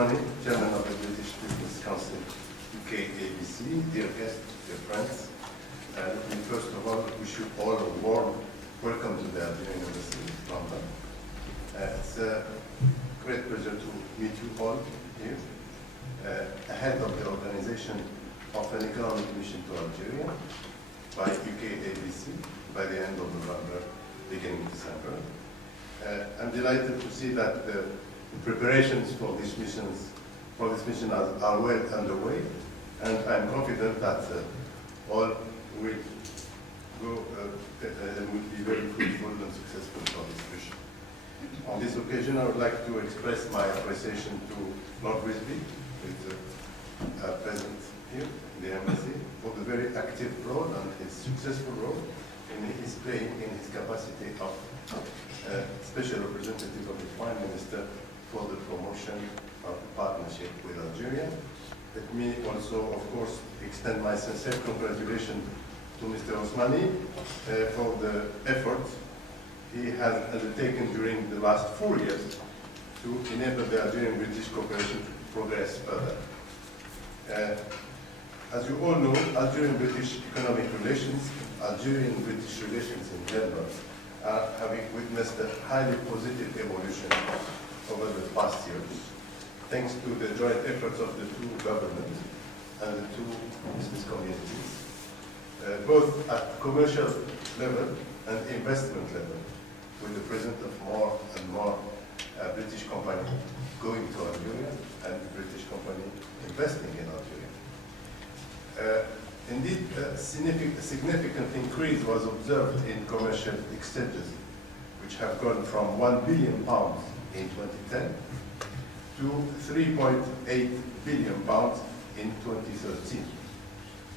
Osmani, Chairman of the British Business Council, UKABC, dear guests, dear friends. Let me first of all wish you all a warm welcome to the Algerian University of London. It's a great pleasure to meet you all here, ahead of the organization of an economic mission to Algeria by UKABC by the end of November, beginning of December. I'm delighted to see that the preparations for this mission are well underway, and I'm confident that all will go and will be very fruitful and successful for this mission. On this occasion, I would like to express my appreciation to Lord Wisby, who is present here in the embassy, for the very active role and his successful role he's playing in his capacity of Special Representative of the Prime Minister for the promotion of the partnership with Algeria. Let me also, of course, extend my sincere congratulations to Mr. Osmani for the effort he has undertaken during the last 4 years to enable the Algerian-British cooperation to progress further. As you all know, Algerian-British economic relations, Algerian-British relations in general, are having witnessed a highly positive evolution over the past years, thanks to the joint efforts of the two governments and the two business communities, both at commercial level and investment level, with the presence of more and more British companies going to Algeria and British companies investing in Algeria. Indeed, a significant increase was observed in commercial exchanges, which have gone from £1 billion in 2010 to £3.8 billion in 2013,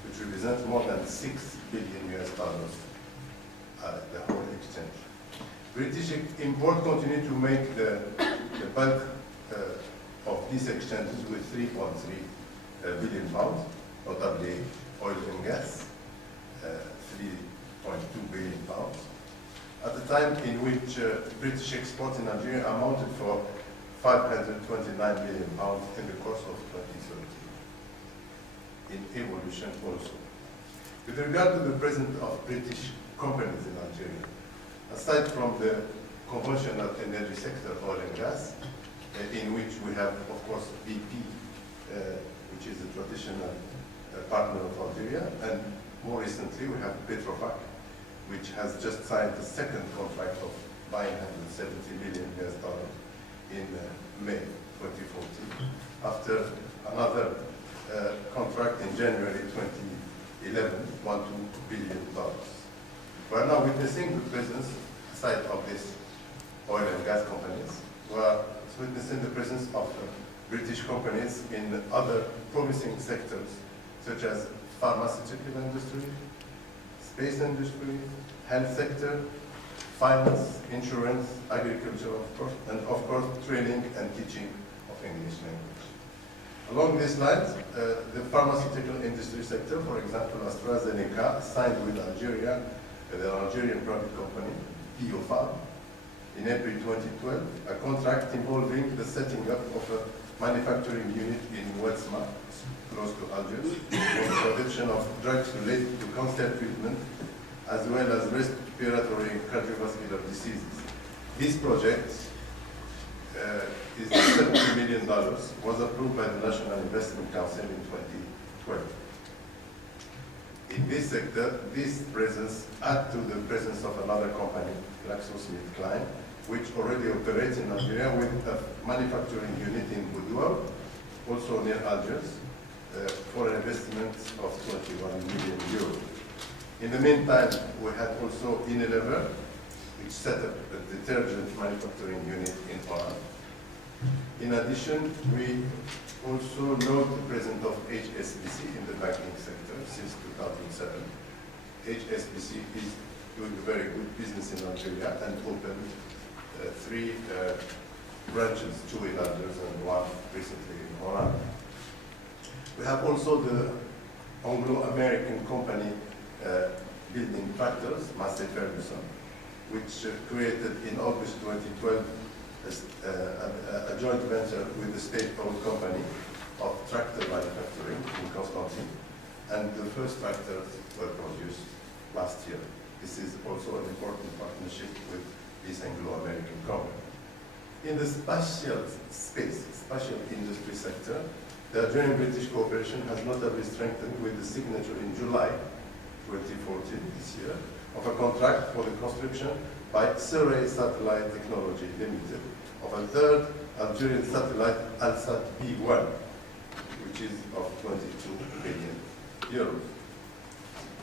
which represents more than $6 billion the whole exchange. British import continued to make the bulk of these exchanges with £3.3 billion, notably oil and gas, £3.2 billion, at the time in which British exports in Algeria amounted for £529 million in the course of 2013, in evolution also. With regard to the presence of British companies in Algeria, aside from the conventional energy sector, oil and gas, in which we have, of course, BP, which is a traditional partner of Algeria, and more recently we have Petrofac, which has just signed the second contract of buying $170 million in May 2014, after another contract in January 2011, $1.2 billion. We are now witnessing the presence, aside of these oil and gas companies, we are witnessing the presence of British companies in other promising sectors, such as pharmaceutical industry, space industry, health sector, finance, insurance, agriculture, of course, and of course, training and teaching of English language. Along these lines, the pharmaceutical industry sector, for example, AstraZeneca signed with Algeria, the Algerian private company, Biopharm, in April 2012, a contract involving the setting up of a manufacturing unit in Ouedsma, close to Algiers, for the production of drugs related to cancer treatment, as well as respiratory and cardiovascular diseases. This project is $70 million, was approved by the National Investment Council in 2012. In this sector, this presence adds to the presence of another company, GlaxoSmithKline, which already operates in Algeria with a manufacturing unit in Boudoua, also near Algiers, for an investment of €21 million. In the meantime, we had also Unilever, which set up a detergent manufacturing unit in Oran. In addition, we also note the presence of HSBC in the banking sector since 2007. HSBC is doing a very good business in Algeria and opened 3 branches, 2 in Algiers and 1 recently in Oran. We have also the Anglo-American company building tractors, Massey Ferguson, which created in August 2012 a joint venture with the state-owned company of tractor manufacturing in Constantine, and the first tractors were produced last year. This is also an important partnership with this Anglo-American company. In the spatial industry sector, the Algerian-British cooperation has notably strengthened with the signature in July 2014, this year, of a contract for the construction by Surrey Satellite Technology Limited of a third Algerian satellite, Alsat B1, which is of 22 billion euros.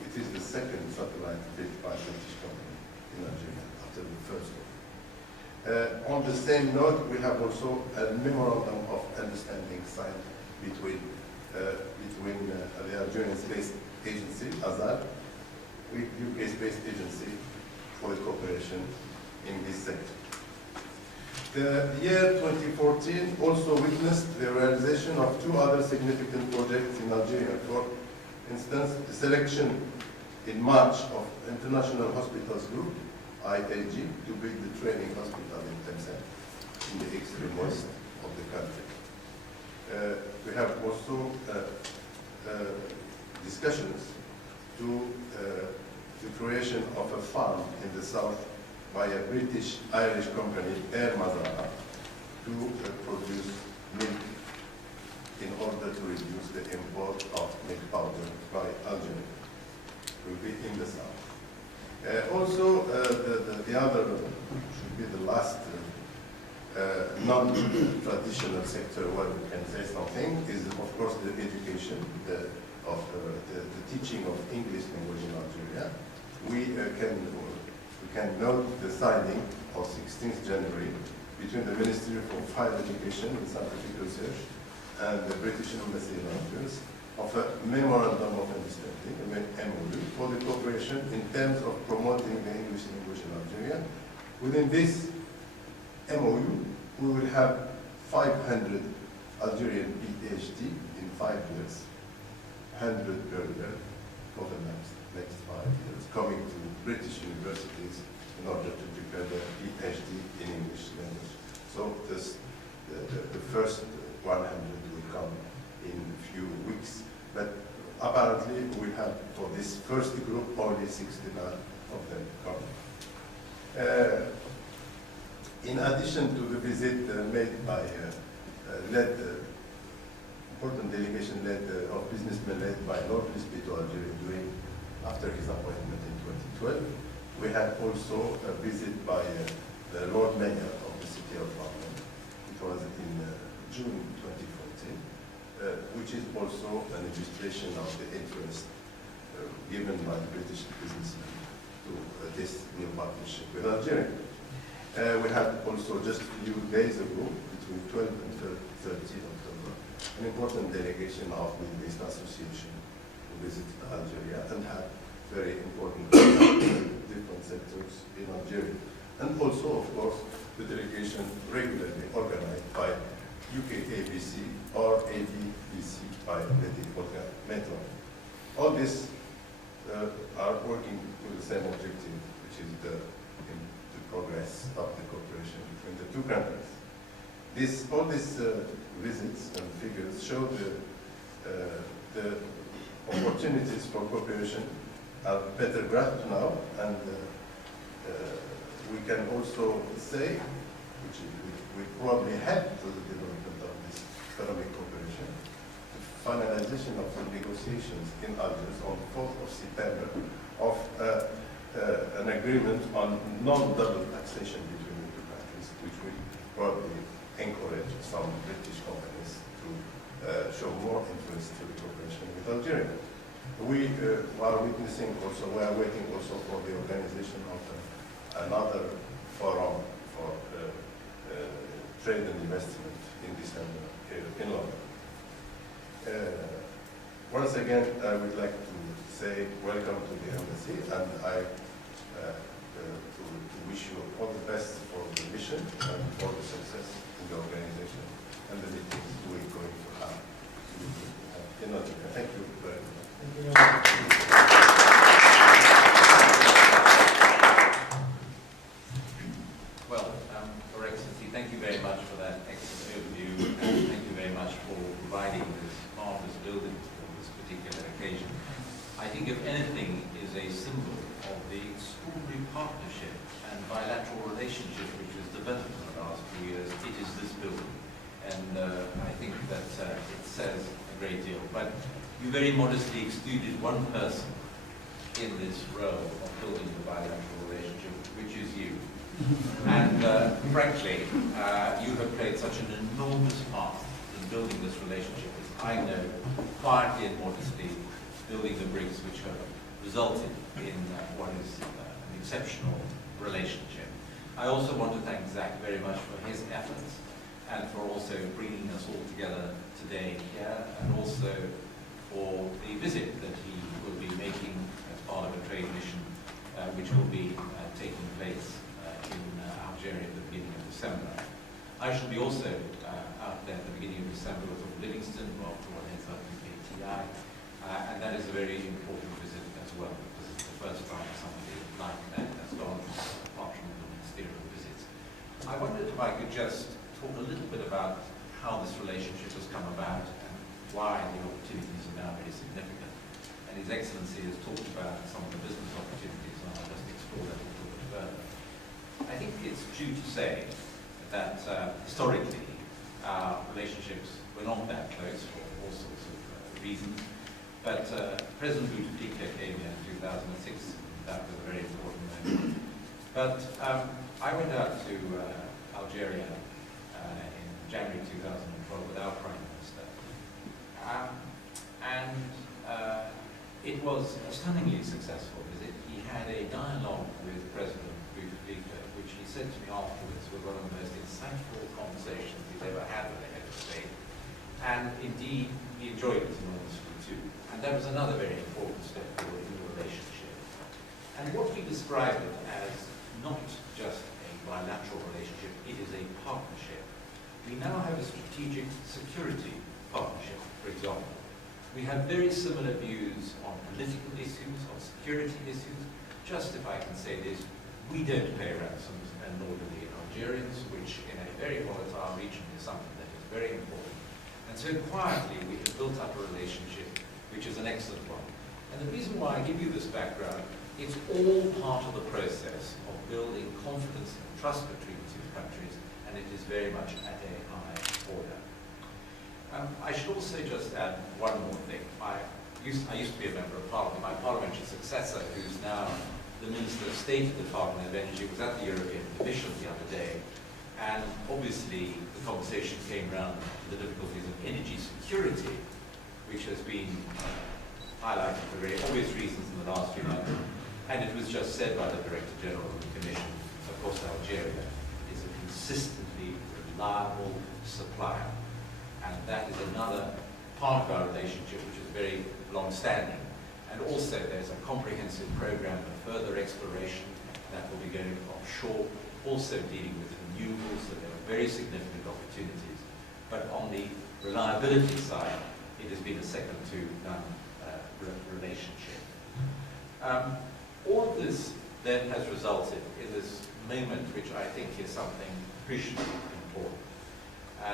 It is the second satellite built by a British company in Algeria after the first one. On the same note, we have also a memorandum of understanding signed between the Algerian Space Agency, ASAR, with UK Space Agency for the cooperation in this sector. The year 2014 also witnessed the realization of two other significant projects in Algeria. For instance, the selection in March of International Hospitals Group, IAG, to build the training hospital in Tlemcen, in the extreme west of the country. We have also discussions to the creation of a farm in the south by a British-Irish company, Air Mazra'ah, to produce milk in order to reduce the import of milk powder by Algeria. It will be in the south. Also, the other should be the last non-traditional sector where we can say something is, of course, the education, the teaching of English language in Algeria. We can note the signing of 16th January between the Ministry for Higher Education and Scientific Research and the British Embassy in Algiers of a Memorandum of Understanding, MOU, for the cooperation in terms of promoting the English language in Algeria. Within this MOU, we will have 500 Algerian PhD in 5 years, 100 per year for the next 5 years, coming to British universities in order to prepare their PhD in English language. So the first 100 will come in a few weeks, but apparently we have for this first group only 69 of them coming. In addition to the visit made by important delegation led of businessmen led by Lord Lisby to Algeria after his appointment in 2012, we had also a visit by the Lord Mayor of the City of London. It was in June 2014, which is also an illustration of the interest given by the British businessmen to this new partnership with Algeria. We had also just a few days ago, between 12 and 13 October, an important delegation of the Middle East Association who visited Algeria and had very important different sectors in Algeria. And also, of course, the delegation regularly organized by UKABC or ABBC by Lady Olga Metro. All these are working with the same objective, which is the progress of the cooperation between the two countries. All these visits and figures show the opportunities for cooperation are better grasped now, and we can also say, which we probably help to the development of this economic cooperation, the finalization of the negotiations in Algiers on the 4th of September of an agreement on non-double taxation between the two countries, which will probably encourage some British companies to show more interest in the cooperation with Algeria. We are witnessing also, we are waiting also for the organization of another forum for trade and investment in December here in London. Once again, I would like to say welcome to the embassy, and I to wish you all the best for the mission and for the success in the organization and the meetings we're going to have in Algeria. Thank you very much. Thank you very much. Well, Your Excellency, thank you I think, if anything, is a symbol of the extraordinary partnership and bilateral relationship which has developed in the last few years. It is this building. And I think that it says a great deal. But you very modestly excluded one person in this role of building the bilateral relationship, which is you. And frankly, you have played such an enormous part in building this relationship, as I know, quietly and modestly, building the bricks which have resulted in what is an exceptional relationship. I also want to thank Zach very much for his efforts and for also bringing us all together today here, and also for the visit that he will be making as part of a trade mission, which will be taking place in Algeria at the beginning of December. I shall be also out there at the beginning of December with Livingston, who after all heads up UKABC, and that is a very important visit as well, because it's the first time somebody like that has gone apart from the ministerial visits. I wondered if I could just talk a little bit about how this relationship has come about and why the opportunities are now very significant. And His Excellency has talked about some of the business opportunities, and I'll just explore that a little bit further. I think it's true to say that historically our relationships were not that close for all sorts of reasons. But President Bouteflika came here in 2006. That was a very important moment. But I went out to Algeria in January 2012 with our Prime Minister. It was a stunningly successful visit. He had a dialogue with President Bouteflika, which he said to me afterwards was one of the most insightful conversations he's ever had with a head of state. And indeed, he enjoyed it enormously too. And that was another very important step forward in the relationship. And what we describe it as not just a bilateral relationship, it is a partnership. We now have a strategic security partnership, for example. We have very similar views on political issues, on security issues. Just if I can say this, we don't pay ransoms, and nor do the Algerians, which in a very volatile region is something that is very important. And so quietly we have built up a relationship which is an excellent one. And the reason why I give you this background, it's all part of the process of building confidence and trust between the two countries, and it is very much at a high order. I should also just add one more thing. I used to be a member of Parliament. My parliamentary successor, who's now the Minister of State of the Department of Energy, was at the European Commission the other day, and obviously the conversation came around to the difficulties of energy security, which has been highlighted for very obvious reasons in the last few months. And it was just said by the Director General of the Commission, of course Algeria is a consistently reliable supplier. And that is another part of our relationship which is very long-standing. And also there's a comprehensive program of further exploration that will be going offshore, also dealing with renewables, so there are very significant opportunities. But on the reliability side, it has been a second-to-none relationship. All of this then has resulted in this moment, which I think is something crucially important.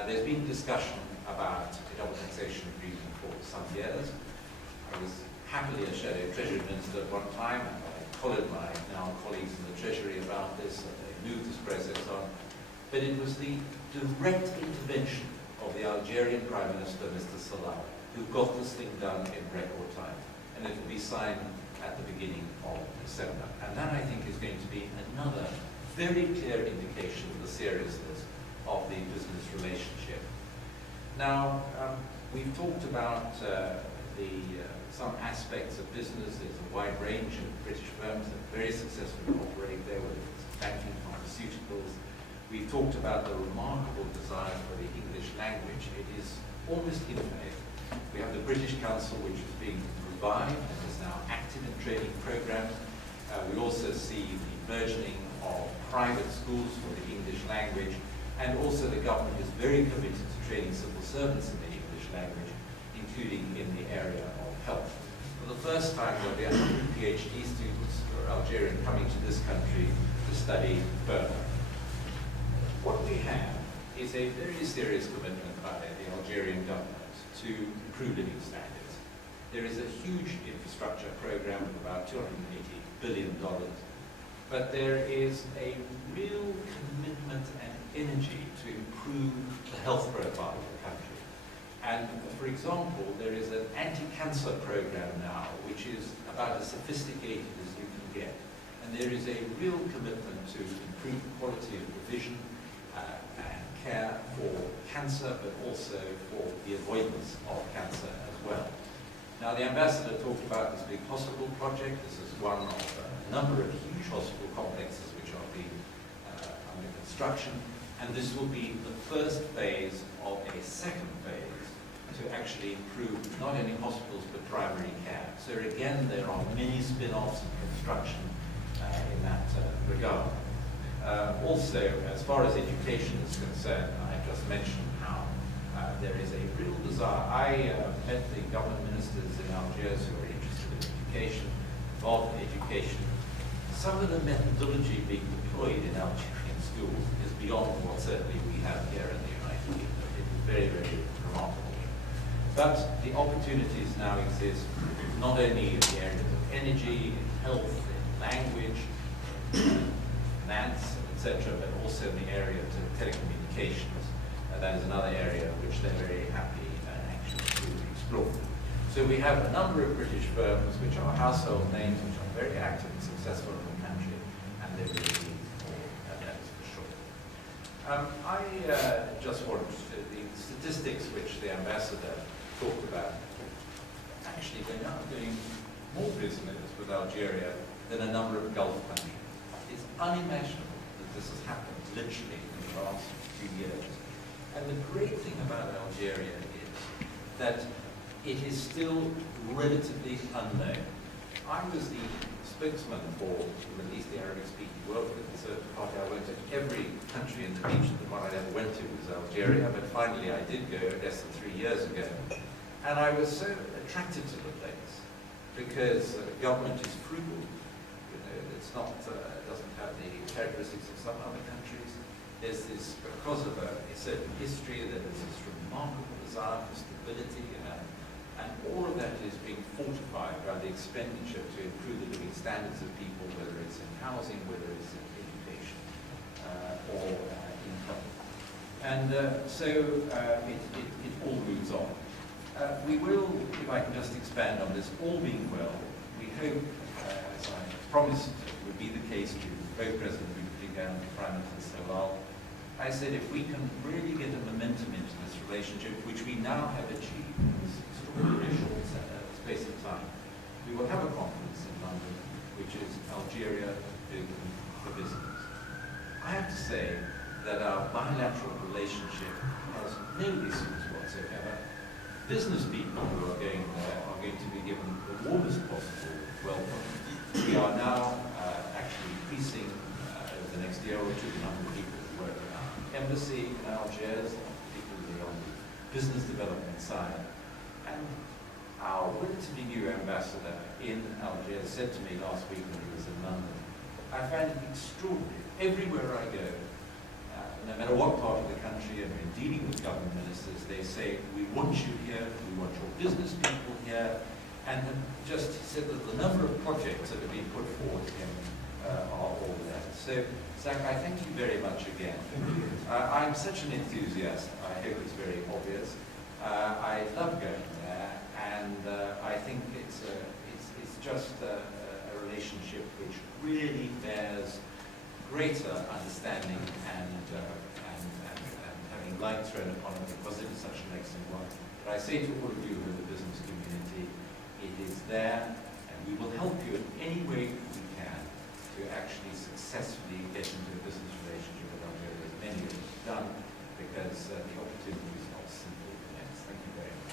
There's been discussion about a double taxation agreement for some years. I was happily a shadow Treasury Minister at one time, and I collared my now colleagues in the Treasury about this, and they moved this process on. But it was the direct intervention of the Algerian Prime Minister, Mr. Salah, who got this thing done in record time. And it will be signed at the beginning of December. And that, I think, is going to be another very clear indication of the seriousness of the business relationship. Now, we've talked about some aspects of business. There's a wide range of British firms that very successfully operate there, whether it's banking, pharmaceuticals. We've talked about the remarkable desire for the English language. It is almost infinite. We have the British Council, which is being revived and is now active in training programs. We also see the burgeoning of private schools for the English language, and also the government is very committed to training civil servants in the English language, including in the area of health. For the first time, there will be 100 PhD students who are Algerian coming to this country to study further. What we have is a very serious commitment by the Algerian government to improve living standards. There is a huge infrastructure program of about $280 billion, but there is a real commitment and energy to improve the health profile of the country. And for example, there is an anti-cancer program now, which is about as sophisticated as you can get. And there is a real commitment to improve the quality of provision and care for cancer, but also for the avoidance of cancer as well. Now, the ambassador talked about this big hospital project. This is one of a number of huge hospital complexes which are being under construction. And this will be the first phase of a second phase to actually improve not only hospitals but primary care. So again, there are many spin-offs and construction in that regard. Also, as far as education is concerned, I just mentioned how there is a real desire. I met the government ministers in Algiers who are interested in education, involved in education. Some of the methodology being deployed in Algerian schools is beyond what certainly we have here in the United Kingdom. It is very, very remarkable. But the opportunities now exist not only in the areas of energy, in health, in language, finance, etc., but also in the area of telecommunications. That is another area which they're very happy actually to explore. So we have a number of British firms which are household names, which are very active and successful in the country, and they're really more, that is for sure. I just wanted to, the statistics which the ambassador talked about, actually they're now doing more business with Algeria than a number of Gulf countries. It's unimaginable that this has happened literally in the last few years. And the great thing about Algeria is that it is still relatively unknown. I was the spokesman for the Middle East, the Arabic-speaking world, with the Conservative Party. I went to every country in the region. The one I never went to was Algeria, but finally I did go less than 3 years ago. And I was so attracted to the place because the government is frugal. You know, it's not, doesn't have the characteristics of some other countries. There's this, because of a certain history, there is this remarkable desire for stability, and all of that is being fortified by the expenditure to improve the living standards of people, whether it's in housing, whether it's in education, or income. And so it all moves on. We will, if I can just expand on this, all being well, we hope, as I promised would be the case to both President Bouteflika and Prime Minister Solal, I said if we can really get a momentum into this relationship, which we now have achieved in this extraordinarily short space of time, we will have a conference in London, which is Algeria Open for Business. I have to say that our bilateral relationship has no issues whatsoever. Business people who are going there are going to be given the warmest possible welcome. We are now actually increasing over the next year or two the number of people who work in our embassy in Algiers, particularly on the business development side. And our relatively new ambassador in Algiers said to me last week when he was in London, I find it extraordinary. Everywhere I go, no matter what part of the country, and we're dealing with government ministers, they say, we want you here, we want your business people here, and just said that the number of projects that have been put forward to him are all there. So, Zach, I thank you very much again. I'm such an enthusiast, I hope it's very obvious. I love going there, and I think it's just a relationship which really bears greater understanding and having light thrown upon it because it is such an excellent one. But I say to all of you in the business community, it is there, and we will help you in any way we can to actually successfully get into a business relationship with Algeria, as many of us have done, because the opportunity is not simple. Yes, thank you very much.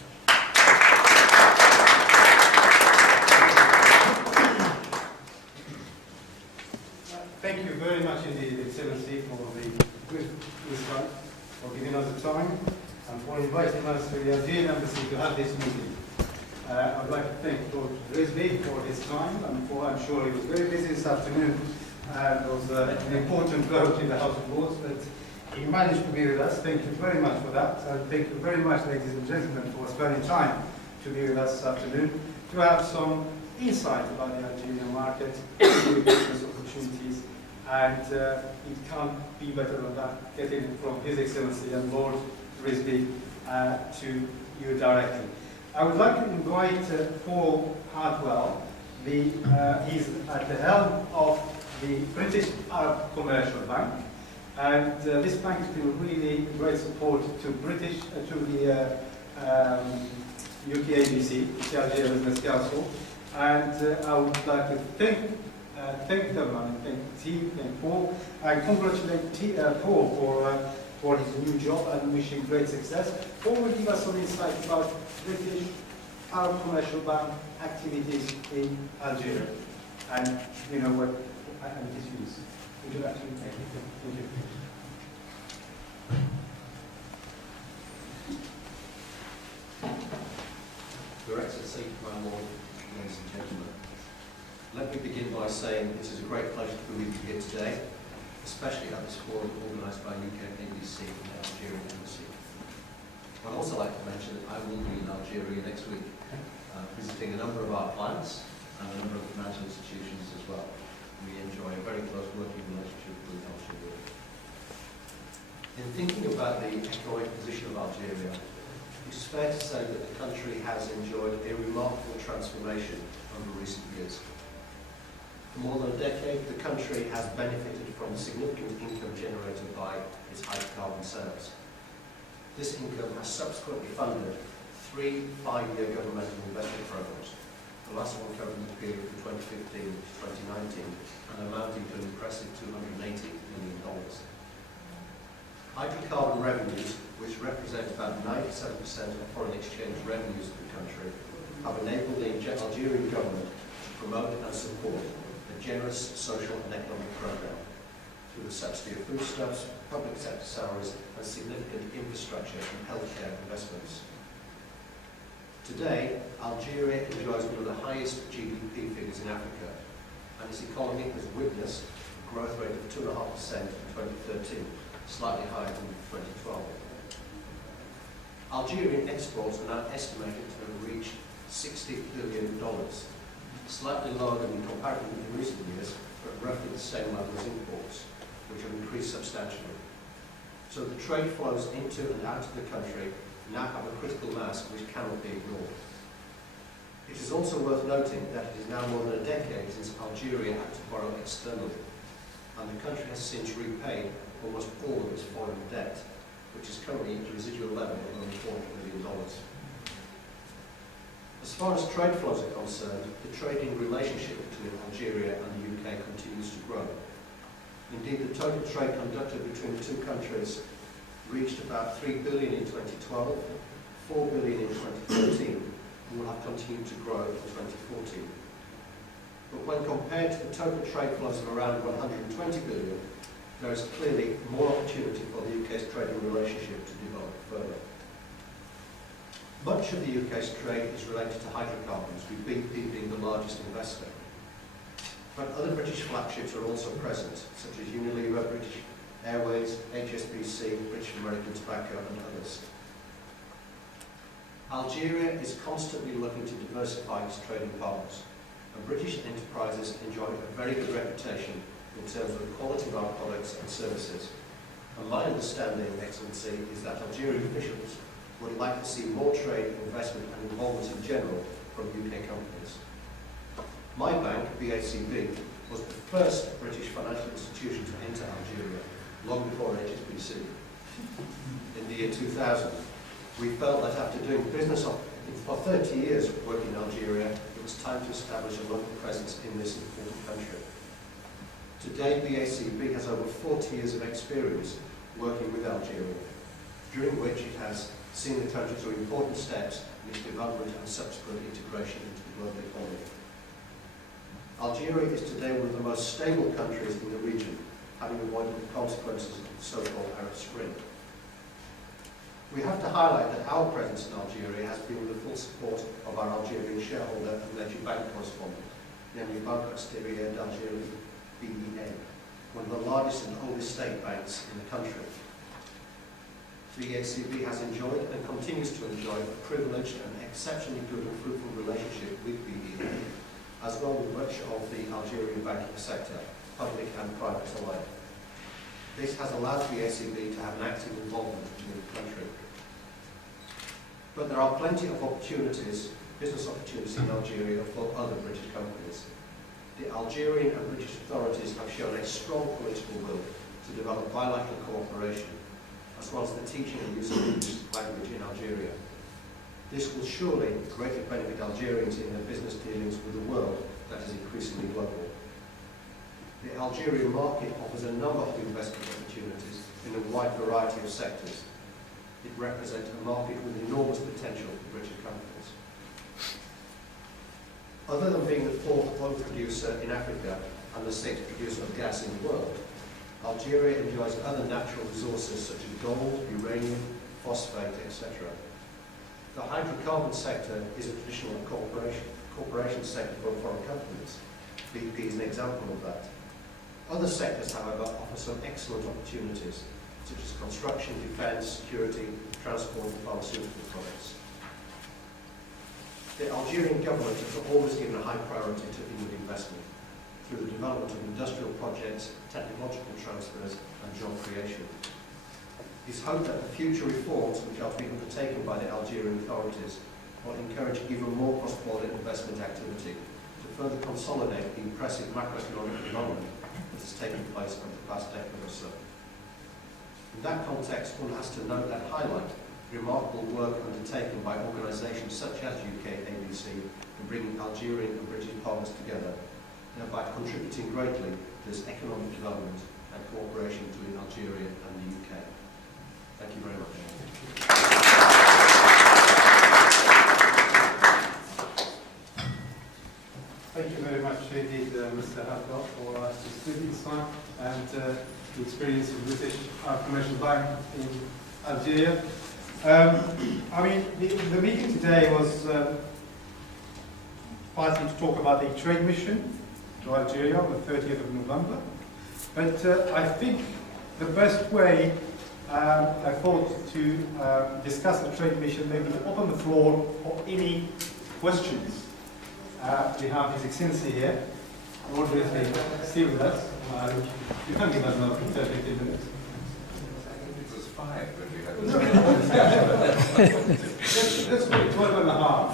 Thank you very much indeed, Excellency, for the good insight, for giving us the time, and for inviting us to the Algerian Embassy to have this meeting. I'd like to thank Lord Risby for his time, and for, I'm sure he was very busy this afternoon. There was an important vote in the House of Lords, but he managed to be with us. Thank you very much for that. And thank you very much, ladies and gentlemen, for spending time to be with us this afternoon. to have some insight about the Algerian market, new business opportunities, and it can't be better than that, getting from His Excellency and Lord Risby to you directly. I would like to invite Paul Hartwell. He's at the helm of the British Arab Commercial Bank, and this bank has been really great support to the UKABC, the Algeria Business Council, and I would like to thank them and thank the team, thank Paul, and congratulate Paul for his new job and wish him great success. Paul will give us some insight about British Arab Commercial Bank activities in Algeria, and you know what his views. Would you like to thank you? Your Excellency, my Lord, ladies and gentlemen, let me begin by saying it is a great pleasure to be with you here today, especially at this forum organised by UKABC and the Algerian Embassy. I'd also like to mention that I will be in Algeria next week, visiting a number of our clients and a number of financial institutions as well. We enjoy a very close working relationship with Algeria. In thinking about the economic position of Algeria, it's fair to say that the country has enjoyed a remarkable transformation over recent years. For more than a decade, the country has benefited from significant income generated by its hydrocarbon sales. This income has subsequently funded 3 5-year governmental investment programs, the last one covering the period from 2015 to 2019 and amounting to an impressive $280 million. Hydrocarbon revenues, which represent about 97% of foreign exchange revenues of the country, have enabled the Algerian government to promote and support a generous social and economic program through the subsidy of foodstuffs, public sector salaries, and significant infrastructure and healthcare investments. Today, Algeria enjoys one of the highest GDP figures in Africa, and its economy has witnessed a growth rate of 2.5% in 2013, slightly higher than 2012. Algerian exports are now estimated to have reached $60 billion, slightly lower than comparatively in recent years, but roughly the same level as imports, which have increased substantially. So the trade flows into and out of the country now have a critical mass which cannot be ignored. It is also worth noting that it is now more than a decade since Algeria had to borrow externally, and the country has since repaid almost all of its foreign debt, which is currently at a residual level of only $400 million. As far as trade flows are concerned, the trading relationship between Algeria and the UK continues to grow. Indeed, the total trade conducted between the two countries reached about $3 billion in 2012, $4 billion in 2013, and will have continued to grow in 2014. But when compared to the total trade flows of around $120 billion, there is clearly more opportunity for the UK's trading relationship to develop further. Much of the UK's trade is related to hydrocarbons, with BP being the largest investor. But other British flagships are also present, such as Unilever, British Airways, HSBC, British American Tobacco, and others. Algeria is constantly looking to diversify its trading partners, and British enterprises enjoy a very good reputation in terms of the quality of our products and services. And my understanding, Excellency, is that Algerian officials would like to see more trade, investment and involvement in general from UK companies. My bank, BACB, was the first British financial institution to enter Algeria, long before HSBC. In the year 2000, we felt that after doing business for 30 years working in Algeria, it was time to establish a local presence in this important country. Today, BACB has over 40 years of experience working with Algeria, during which it has seen the country through important steps in its development and subsequent integration into the global economy. Algeria is today one of the most stable countries in the region, having avoided the consequences of the so-called Arab Spring. We have to highlight that our presence in Algeria has been with the full support of our Algerian shareholder and major bank correspondent, namely Banque Extérieure d'Algérie, BEA, one of the largest and oldest state banks in the country. the UKABC has enjoyed and continues to enjoy a privileged and exceptionally good and fruitful relationship with BEA, as well with much of the Algerian banking sector, public and private alike. This has allowed the UKABC to have an active involvement in the country. But there are plenty of opportunities, business opportunities in Algeria for other British companies. The Algerian and British authorities have shown a strong political will to develop bilateral cooperation, as well as the teaching and use of the English language in Algeria. This will surely greatly benefit Algerians in their business dealings with a world that is increasingly global. The Algerian market offers a number of investment opportunities in a wide variety of sectors. It represents a market with enormous potential for British companies. Other than being the fourth oil producer in Africa and the sixth producer of gas in the world, Algeria enjoys other natural resources such as gold, uranium, phosphate, etc. The hydrocarbon sector is a traditional corporation sector for foreign companies. BP is an example of that. Other sectors, however, offer some excellent opportunities, such as construction, defence, security, transport and pharmaceutical products. The Algerian government has always given a high priority to inward investment through the development of industrial projects, technological transfers and job creation. It is hoped that the future reforms which are being undertaken by the Algerian authorities will encourage even more cross-border investment activity to further consolidate the impressive macroeconomic development that has taken place over the past decade or so. In that context, one has to note and highlight remarkable work undertaken by organisations such as UKABC in bringing Algerian and British partners together, thereby contributing greatly to this economic development and cooperation between Algeria and the UK. Thank you very much. Thank you very much indeed, Mr. Hadcock, for this insight and the experience of British Commercial Bank in Algeria. I mean, the meeting today was partly to talk about the trade mission to Algeria on the 30th of November. But I think the best way, I thought, to discuss the trade mission, maybe to open the floor for any questions. We have His Excellency here, obviously still with us. You can give us another 30 minutes. It was 5 when we had Let's put it 12 and a half.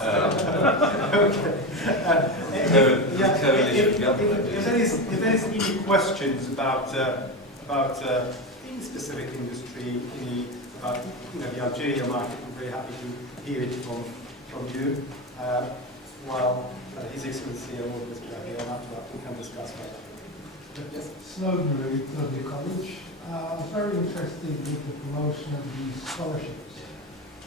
If there is any questions about any specific industry, about the Algeria market, I'm very happy to hear it from you. While His Excellency and all this here, and after that we can discuss that. Yes. Snowden Route, Lovely College. I was very interested with the promotion of these scholarships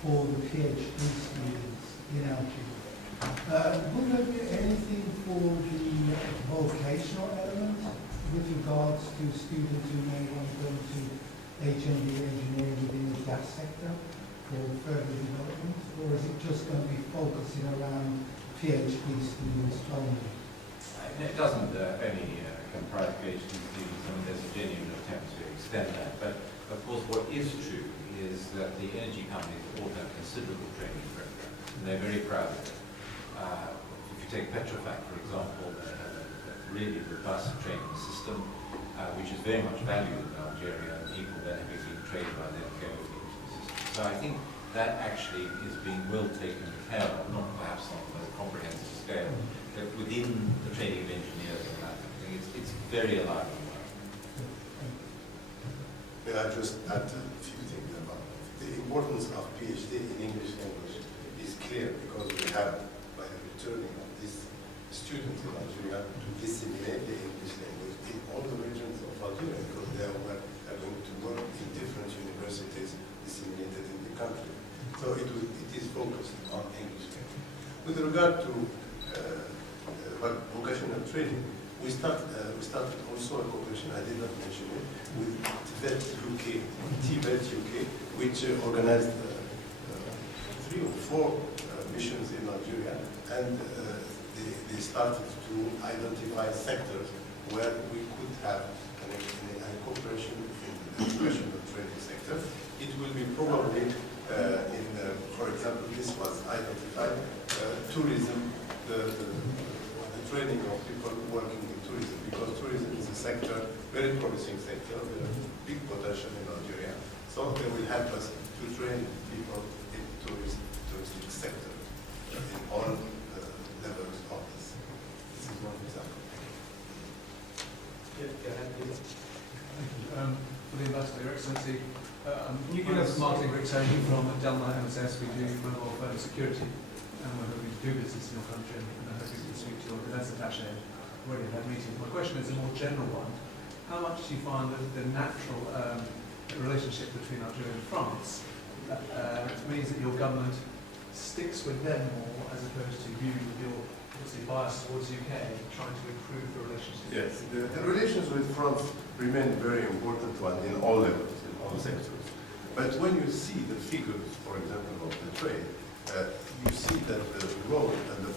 for the PhD students in Algeria. Would there be anything for the vocational element with regards to students who may want to go to HND engineering within the gas sector for further development, or is it just going to be focusing around PhD students only? It doesn't only comprise PhD students. I mean, there's a genuine attempt to extend that. But of course, what is true is that the energy companies all have considerable training programs, and they're very proud of it. If you take Petrofac, for example, they have a really robust training system, which is very much valued in Algeria, and people that have been trained by them go into the system. So I think that actually is being well taken care of, not perhaps on a comprehensive scale, but within the training of engineers and that. I think it's very alive and well. May I just add a few things about it? The importance of PhD in English language is clear because we have, by the returning of this student in Algeria, to disseminate the English language in all the regions of Algeria because they are going to work in different universities disseminated in the country. So it is focused on English language. With regard to vocational training, we started also a cooperation, I did not mention it, with Tibet UK, which organized 3 or 4 missions in Algeria, and they started to identify sectors where we could have and cooperation between the education and training sector. It will be probably for example, this was identified, tourism, the training of people working in tourism, because tourism is a sector, very promising sector, with a big potential in Algeria. So they will help us to train people in touristic sector in all levels of this. This is one example. Yeah, go ahead, please. Thank you. For the Ambassador, Your Excellency, You my can name is have- Martin Richtoni from Delma MSS. We do mobile phone security, and we're hoping to do business in your country, and I hope you can speak to your defence attaché. Already had meetings. My question is a more general one. How much do you find that the natural relationship between Algeria and France means that your government sticks with them more, as opposed to you, with your obviously bias towards UK, trying to improve the relationship? Yes, the relations with France remain very important one in all levels, in all sectors. But when you see the figures, for example, of the trade, you see that the role and the